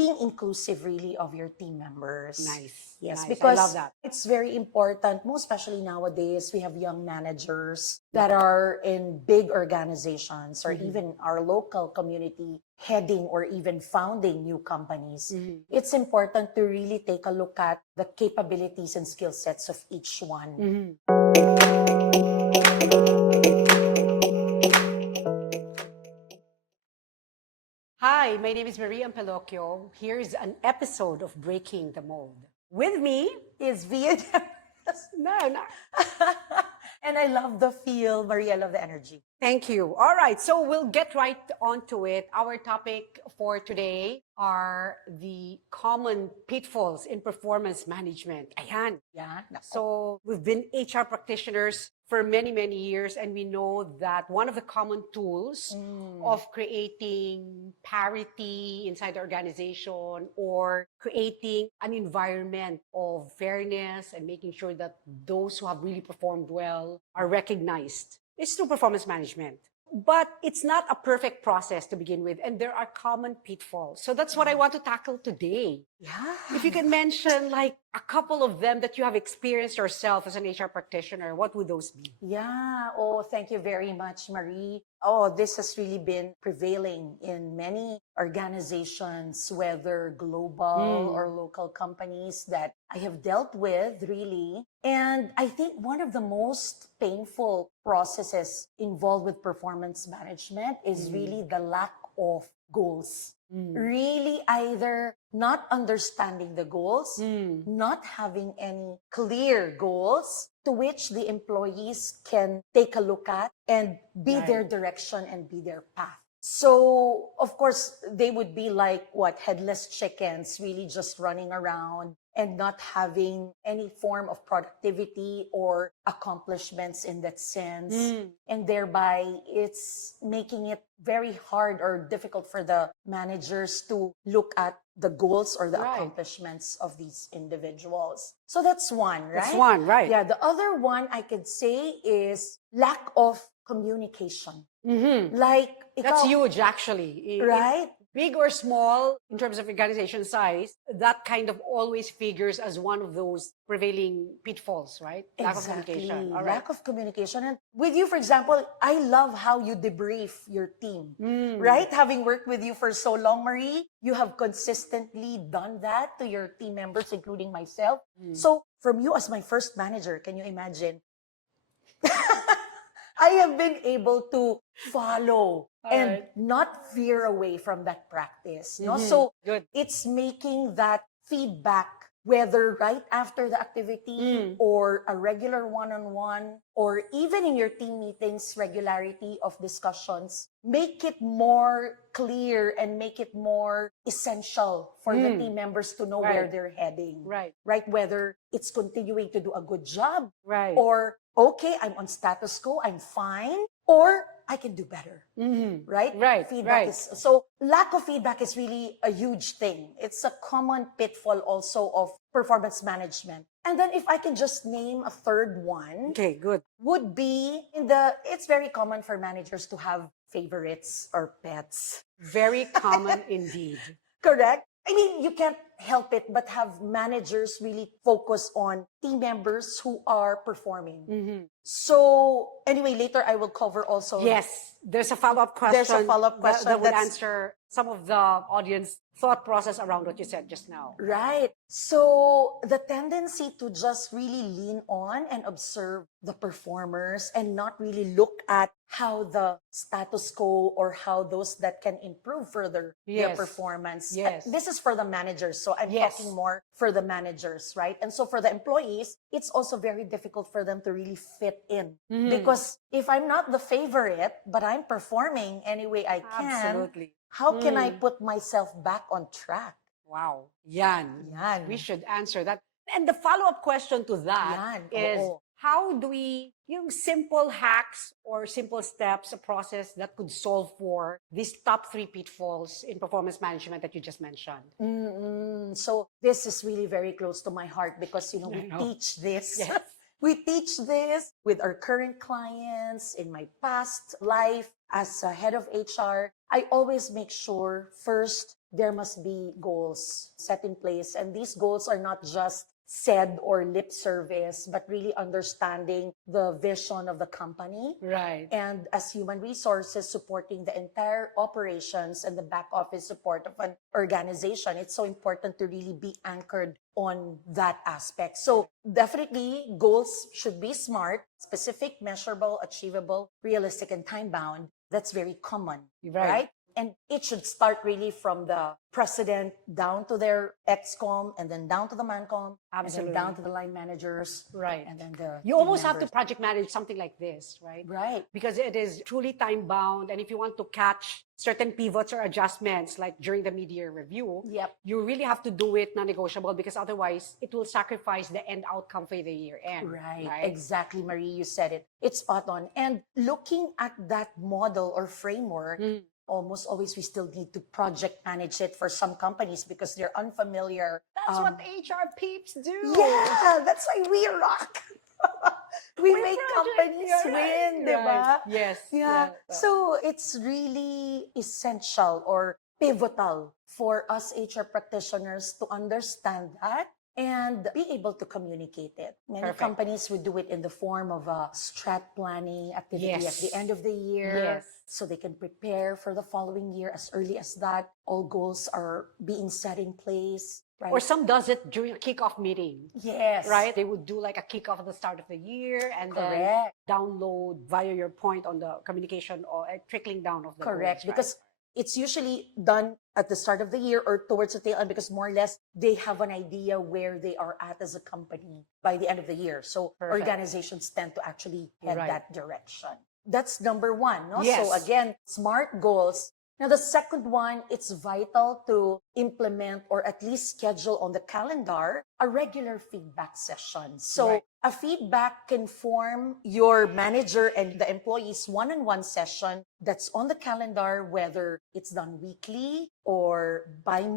being inclusive really of your team members. Nice. Yes, nice. because I love that. it's very important, most especially nowadays, we have young managers that are in big organizations or even our local community heading or even founding new companies. It's important to really take a look at the capabilities and skill sets of each one. Hi, my name is Maria Ampelocchio. Here's an episode of Breaking the Mold. With me Is Via Niebres. no. And I love the feel, Maria, I love the energy. Thank you. All right, so we'll get right onto it. Our topic for today are the common pitfalls in performance management. Ayan. Yeah. So we've been HR practitioners for many, many years, and we know that one of the common tools of creating parity inside the organization or creating an environment of fairness and making sure that those who have really performed well are recognized is through performance management. But it's not a perfect process to begin with, and there are common pitfalls. So that's what I want to tackle today. Yeah. If you can mention like a couple of them that you have experienced yourself as an HR practitioner, what would those be? Yeah. Oh, thank you very much, Marie. Oh, this has really been prevailing in many organizations, whether global or local companies that I have dealt with, really. And I think one of the most painful processes involved with performance management is really the lack of goals. Really either not understanding the goals, not having any clear goals to which the employees can take a look at and be their direction and be their path. So, of course, they would be like what, headless chickens, really just running around and not having any form of productivity or accomplishments in that sense. And thereby, it's making it very hard or difficult for the managers to look at the goals or the accomplishments of these individuals. So that's one, right? That's one, right. Yeah, the other one I could say is lack of communication. Like, That's ikaw, huge, actually. right? Big or small, in terms of organization size, that kind of always figures as one of those prevailing pitfalls, right? Lack of communication. All right. Lack of communication. And with you, for example, I love how you debrief your team, right? Having worked with you for so long, Marie, you have consistently done that to your team members, including myself. So from you as my first manager, can you imagine? I have been able to follow and not veer away from that practice. No? So Good. it's making that feedback, whether right after the activity or a regular one-on-one or even in your team meetings, regularity of discussions, make it more clear and make it more essential for the team members to know where they're heading. Right. Right? Whether it's continuing to do a good job Right. or okay, I'm on status quo, I'm fine, or I can do better. Right? Right, Feedback right. is so lack of feedback is really a huge thing. It's a common pitfall also of performance management. And then if I can just name a third one, Okay, good. would be it's very common for managers to have favorites or pets. Very common indeed. Correct? I mean, you can't help it but have managers really focus on team members who are performing. So, anyway, later I will cover also. Yes, there's a follow-up question. There's a follow-up question that would that's- answer some of the audience thought process around what you said just now. Right. So the tendency to just really lean on and observe the performers and not really look at how the status quo or how those that can improve further their Yes. performance. Yes. This is for the managers. So I'm Yes. talking more for the managers, right? And so for the employees, it's also very difficult for them to really fit in. Because if I'm not the favorite, but I'm performing any way I can, Absolutely. how can I put myself back on track? Wow. Yan. Yan. We should answer that. And the follow-up question to that Yan, is, oo. how do we, yung simple hacks or simple steps, a process that could solve for these top 3 pitfalls in performance management that you just mentioned? So this is really very close to my heart because, we teach this. Yes. We teach this with our current clients in my past life as a head of HR. I always make sure first there must be goals set in place. And these goals are not just said or lip service, but really understanding the vision of the company. Right. And as human resources supporting the entire operations and the back office support of an organization, it's so important to really be anchored on that aspect. So definitely goals should be SMART, specific, measurable, achievable, realistic, and time bound. That's very common, right? And it should start really from the president down to their excom, and then down to the mancom, Absolutely. and then down to the line managers, Right. and then the You team almost have to members. project manage something like this, right? Right. Because it is truly time bound. And if you want to catch certain pivots or adjustments, like during the mid-year review, Yep. you really have to do it non-negotiable, because otherwise it will sacrifice the end outcome for the year end. Right. Exactly, Marie, you said it. It's spot on. And looking at that model or framework, almost always we still need to project manage it for some companies because they're unfamiliar. That's what HR peeps do. Yeah, that's why we rock. we make companies win, Right. diba? Yes. Yeah. So it's really essential or pivotal for us HR practitioners to understand that and be able to communicate it. Many Perfect. companies would do it in the form of a strat planning activity at Yes. the end of the year. Yes. So they can prepare for the following year as early as that. All goals are being set in place. Right? Or some does it during a kickoff meeting. Yes. Right? They would do like a kickoff at the start of the year and then Correct. download via your point on the communication or trickling down of the Correct. goals, right? Because it's usually done at the start of the year or towards the tail end, because more or less they have an idea where they are at as a company by the end of the year. So Perfect. organizations tend to actually head Right. that direction. That's number one. No? Yes. So again, SMART goals. Now, the second one, it's vital to implement or at least schedule on the calendar a regular feedback session. So Right. a feedback can form your manager and the employees one-on-one session that's on the calendar, whether it's done weekly or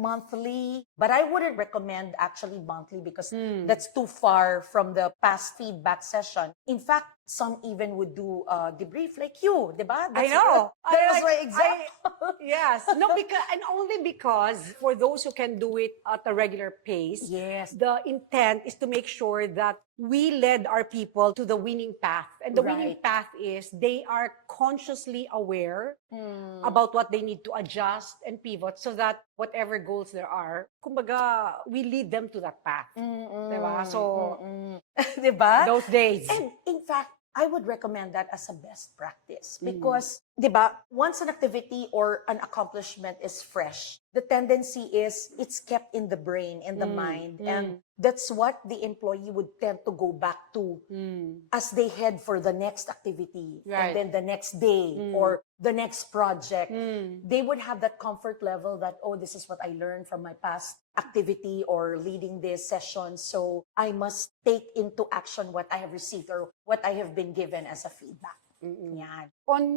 bi-monthly. But I wouldn't recommend actually monthly because that's too far from the past feedback session. In fact, some even would do a debrief like you, diba? I know. That was I- my example. Yes. No, because, and only because for those who can do it at a regular pace, Yes. the intent is to make sure that we led our people to the winning path. And the winning Right. path is they are consciously aware Mm. about what they need to adjust and pivot so that whatever goals there are, kumbaga, we lead them to that path. Diba? So, diba? those days. And in fact, I would recommend that as a best practice because, diba, once an activity or an accomplishment is fresh, the tendency is it's kept in the brain, in the mind, and that's what the employee would tend to go back to as they head for the next activity Right. and then the next day or the next project. They would have that comfort level that, oh, this is what I learned from my past activity or leading this session. So I must take into action what I have received or what I have been given as a feedback. Yan. On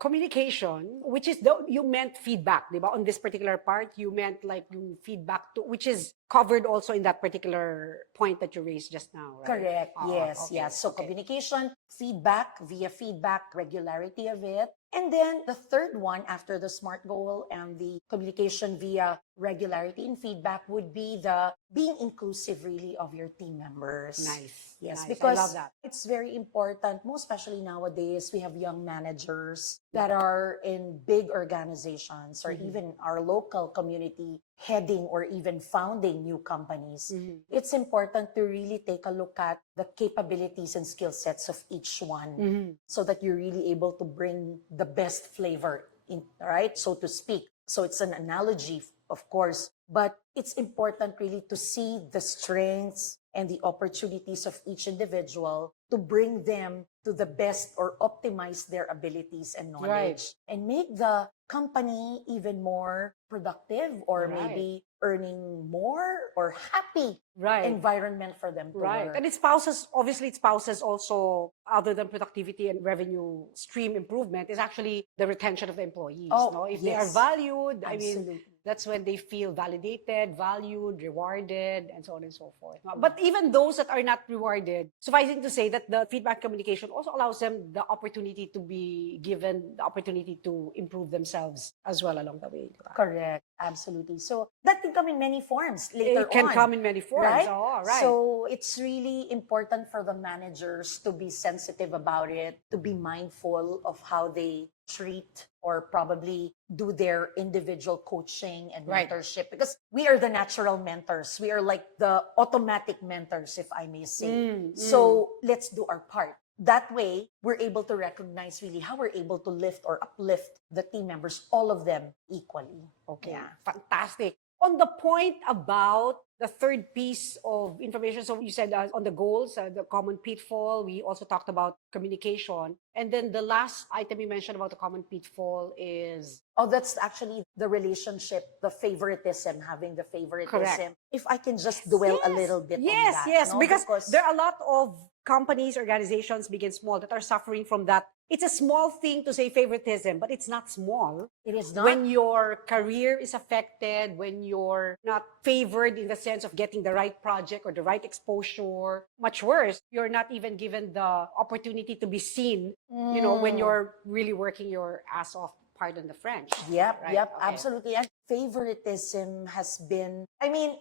communication, which is you meant feedback, diba? On this particular part, you meant like yung feedback to, which is covered also in that particular point that you raised just now, right? Correct. Yes. Okay, Yes. So okay. communication, feedback, via feedback, regularity of it. And then the third one after the SMART goal and the communication via regularity and feedback would be the being inclusive really of your team members. Nice. Yes, Nice. because I love that. it's very important, most especially nowadays, we have young managers that are in big organizations or even our local community heading or even founding new companies. It's important to really take a look at the capabilities and skill sets of each one so that you're really able to bring the best flavor in, right? So to speak. So it's an analogy, of course, but it's important really to see the strengths and the opportunities of each individual to bring them to the best or optimize their abilities and knowledge Right. and make the company even more productive or Right. maybe earning more or happy Right. environment for them to Right. work. And it spouses, obviously it spouses also, other than productivity and revenue stream improvement, is actually the retention of the employees. Oh, No? If they are yes. valued, I mean, Absolutely. that's when they feel validated, valued, rewarded, and so on and so forth. No? But even those that are not rewarded, sufficing to say that that the feedback communication also allows them the opportunity to be given the opportunity to improve themselves as well along the way. Diba? Correct. Absolutely. So that can come in many forms later It can on. come in many forms. Right? Oh, right. So it's really important for the managers to be sensitive about it, to be mindful of how they treat or probably do their individual coaching and Right. mentorship, because we are the natural mentors. We are like the automatic mentors, if I may say. So let's do our part. That way, we're able to recognize really how we're able to lift or uplift the team members, all of them equally. Okay, Yeah. fantastic. On the point about the third piece of information, so you said on the goals, the common pitfall, we also talked about communication. And then the last item you mentioned about the common pitfall is... Oh, that's actually the relationship, the favoritism, having the favoritism. Correct. If I can just dwell a little bit on that. Yes, no? because there are a lot of companies, organizations, big and small, that are suffering from that. It's a small thing to say favoritism, but it's not small. It is not. When your career is affected, when you're not favored in the sense of getting the right project or the right exposure, much worse, you're not even given the opportunity to be seen, when you're really working your ass off. Pardon the French. Yep, right? yep, Okay. absolutely. And favoritism has been,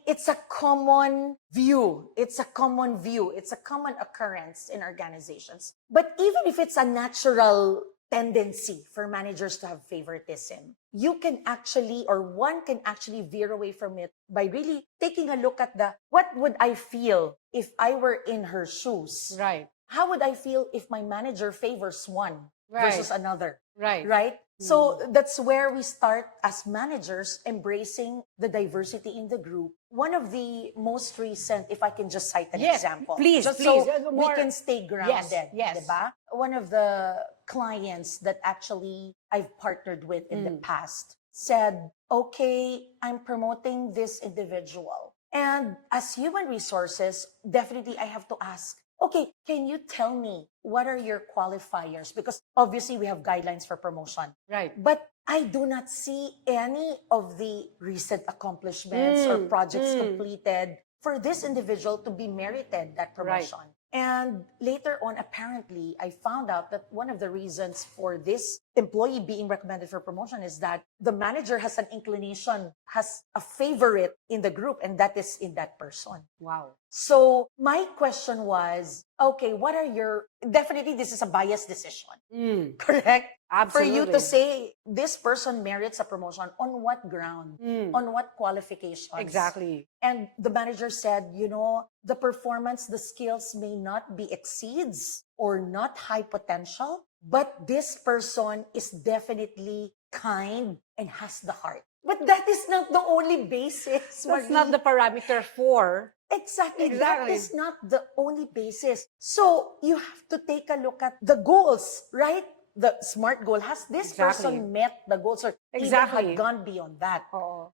it's a common view. It's a common view. It's a common occurrence in organizations. But even if it's a natural tendency for managers to have favoritism, you can actually, or one can actually veer away from it by really taking a look at what would I feel if I were in her shoes? Right. How would I feel if my manager favors one versus another? Right. Right? So that's where we start as managers embracing the diversity in the group. One of the most recent, if I can just cite an example. Please, just please. so we can stay grounded. Yes. Diba? One of the clients that actually I've partnered with in the past said, okay, I'm promoting this individual. And as human resources, definitely I have to ask, okay, can you tell me what are your qualifiers? Because obviously we have guidelines for promotion. Right. But I do not see any of the recent accomplishments or projects completed for this individual to be merited that promotion. And later on, apparently, I found out that one of the reasons for this employee being recommended for promotion is that the manager has an inclination, has a favorite in the group, and that is in that person. Wow. So my question was, okay, what are definitely this is a biased decision, correct? Absolutely. For you to say this person merits a promotion, on what ground? On what qualifications? Exactly. And the manager said, the performance, the skills may not be exceeds or not high potential, but this person is definitely kind and has the heart. But that is not the only basis. That's not the parameter for... Exactly. That is not the only basis. So you have to take a look at the goals, right? The SMART goal. Has this person met the goals or even had gone beyond that?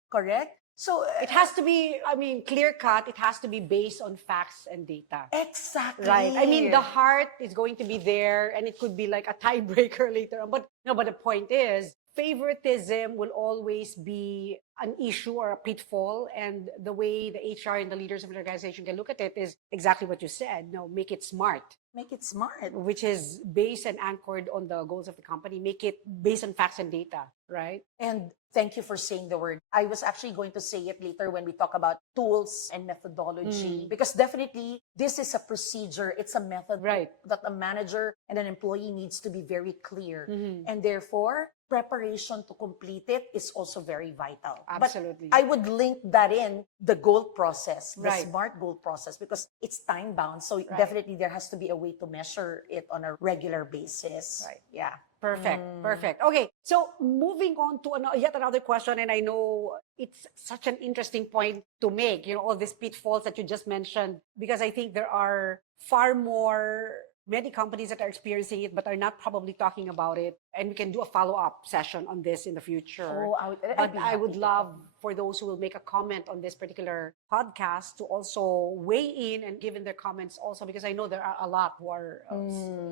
Correct? So it has to be, clear cut. It has to be based on facts and data. Exactly. Right. The heart is going to be there, and it could be like a tiebreaker later on. But the point is, favoritism will always be an issue or a pitfall, and the way the HR and the leaders of the organization can look at it is exactly what you said. Make it smart. Make it smart. Which is based and anchored on the goals of the company. Make it based on facts and data, right? And thank you for saying the word. I was actually going to say it later when we talk about tools and methodology, because definitely this is a procedure. It's a method that a manager and an employee needs to be very clear. And therefore, preparation to complete it is also very vital. Absolutely. But I would link that in the goal process, the SMART goal process, because it's time bound. So definitely there has to be a way to measure it on a regular basis. Right. Yeah. Perfect. Okay. So moving on to yet another question, and I know it's such an interesting point to make, all these pitfalls that you just mentioned, because I think there are many companies that are experiencing it but are not probably talking about it, and we can do a follow-up session on this in the future. I would love for those who will make a comment on this particular podcast to also weigh in and give in their comments also, because I know there are a lot who are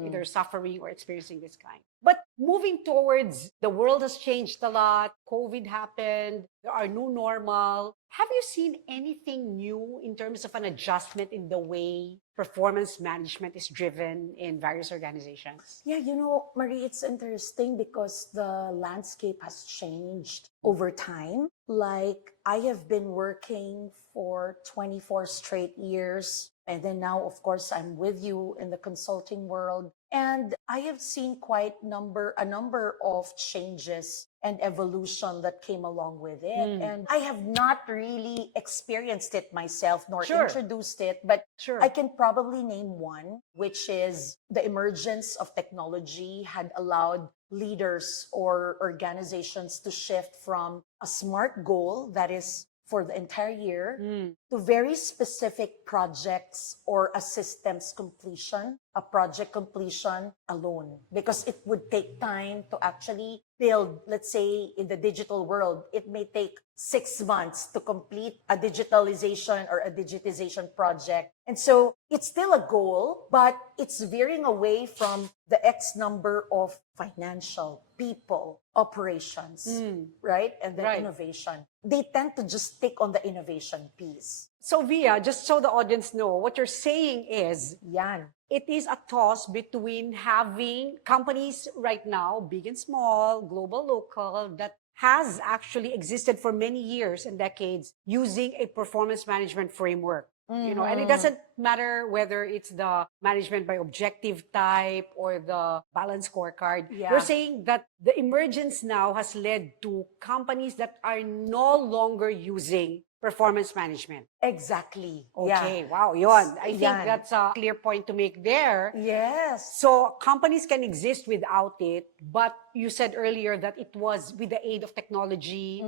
either suffering or experiencing this kind. But moving towards, the world has changed a lot. COVID happened. There are new normal. Have you seen anything new in terms of an adjustment in the way performance management is driven in various organizations? Yeah, Marie, it's interesting because the landscape has changed over time. Like, I have been working for 24 straight years. And then now, of course, I'm with you in the consulting world. And I have seen a number of changes and evolution that came along with it. And I have not really experienced it myself nor Sure. introduced it, but Sure. I can probably name one, which is the emergence of technology had allowed leaders or organizations to shift from a SMART goal that is for the entire year to very specific projects or a system's completion, a project completion alone, because it would take time to actually build. Let's say in the digital world, it may take 6 months to complete a digitalization or a digitization project. And so it's still a goal, but it's veering away from the X number of financial, people, operations, right? And then Right. innovation. They tend to just stick on the innovation piece. So Via, just so the audience know, what you're saying is Yan. it is a toss between having companies right now, big and small, global, local, that has actually existed for many years and decades using a performance management framework. And it doesn't matter whether it's the management by objective type or the balance scorecard. Yeah. You're saying that the emergence now has led to companies that are no longer using performance management. Exactly. Okay, Yeah. wow, yon. I think Yan. that's a clear point to make there. Yes. So companies can exist without it, but you said earlier that it was with the aid of technology.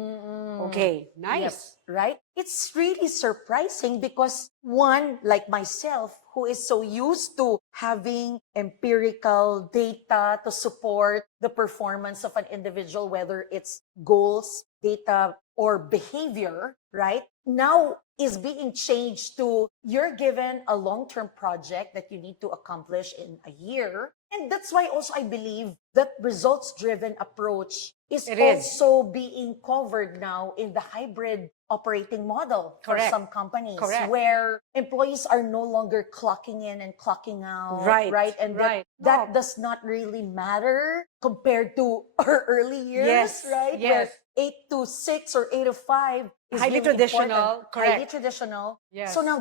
Okay, nice. Yes, right? It's really surprising because one, like myself, who is so used to having empirical data to support the performance of an individual, whether it's goals, data, or behavior, right? Now is being changed to you're given a long-term project that you need to accomplish in a year. And that's why also I believe that results-driven approach is It is. also being covered now in the hybrid operating model for Correct. some companies, Correct. where employees are no longer clocking in and clocking out, Right, And right. that No. does not really matter compared to our early years, Yes, right? yes. Where 8 to 6 or 8 to 5 is Highly really traditional, important. correct. Highly traditional. Yes. So now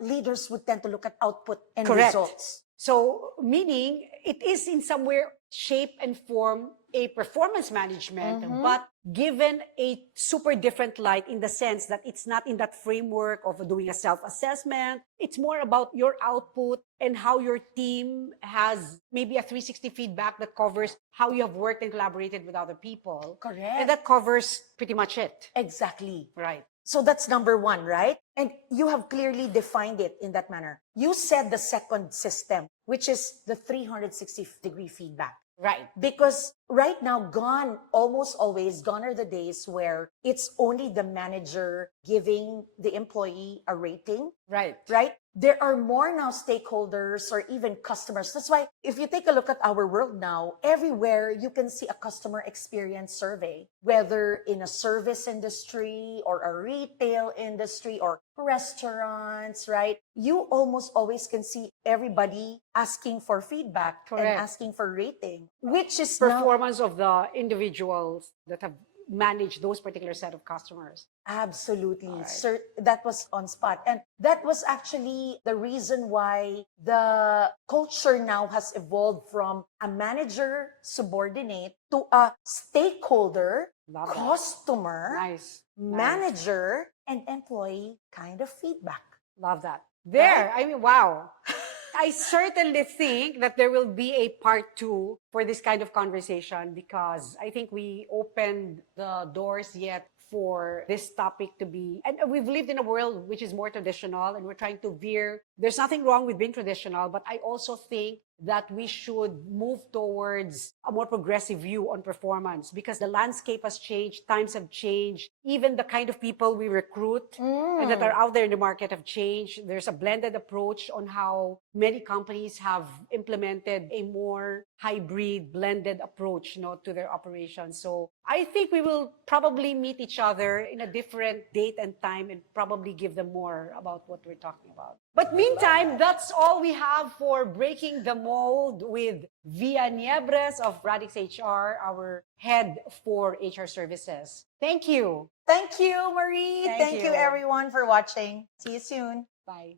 leaders would tend to look at output and Correct. results. So, meaning it is in some way, shape, and form a performance management, but given a super different light in the sense that it's not in that framework of doing a self-assessment. It's more about your output and how your team has maybe a 360 feedback that covers how you have worked and collaborated with other people. Correct. And that covers pretty much it. Exactly. Right. So that's number one, right? And you have clearly defined it in that manner. You said the second system, which is the 360-degree feedback. Right. Because right now, almost always gone are the days where it's only the manager giving the employee a rating. Right. Right? There are more now stakeholders or even customers. That's why if you take a look at our world now, everywhere you can see a customer experience survey, whether in a service industry or a retail industry or restaurants, right? You almost always can see everybody asking for feedback Correct. and asking for rating, which is now Performance of the individuals that have managed those particular set of customers. absolutely. All right. Sir, that was on spot. And that was actually the reason why the culture now has evolved from a manager subordinate to a stakeholder, Love that. customer, Nice. manager, and employee kind of feedback. Love that. There, I mean, wow. I certainly think that there will be a part 2 for this kind of conversation because I think we opened the doors yet for this topic to be, and we've lived in a world which is more traditional and we're trying to veer. There's nothing wrong with being traditional, but I also think that we should move towards a more progressive view on performance because the landscape has changed, times have changed, even the kind of people we recruit and that are out there in the market have changed. There's a blended approach on how many companies have implemented a more hybrid, blended approach, to their operations. So I think we will probably meet each other in a different date and time and probably give them more about what we're talking about. But meantime, that's all we have for Breaking the Mold with Via Niebres of Radix HR, our head for HR services. Thank you. Thank you, Marie. Thank Thank you, you. everyone, for watching. See you soon. Bye.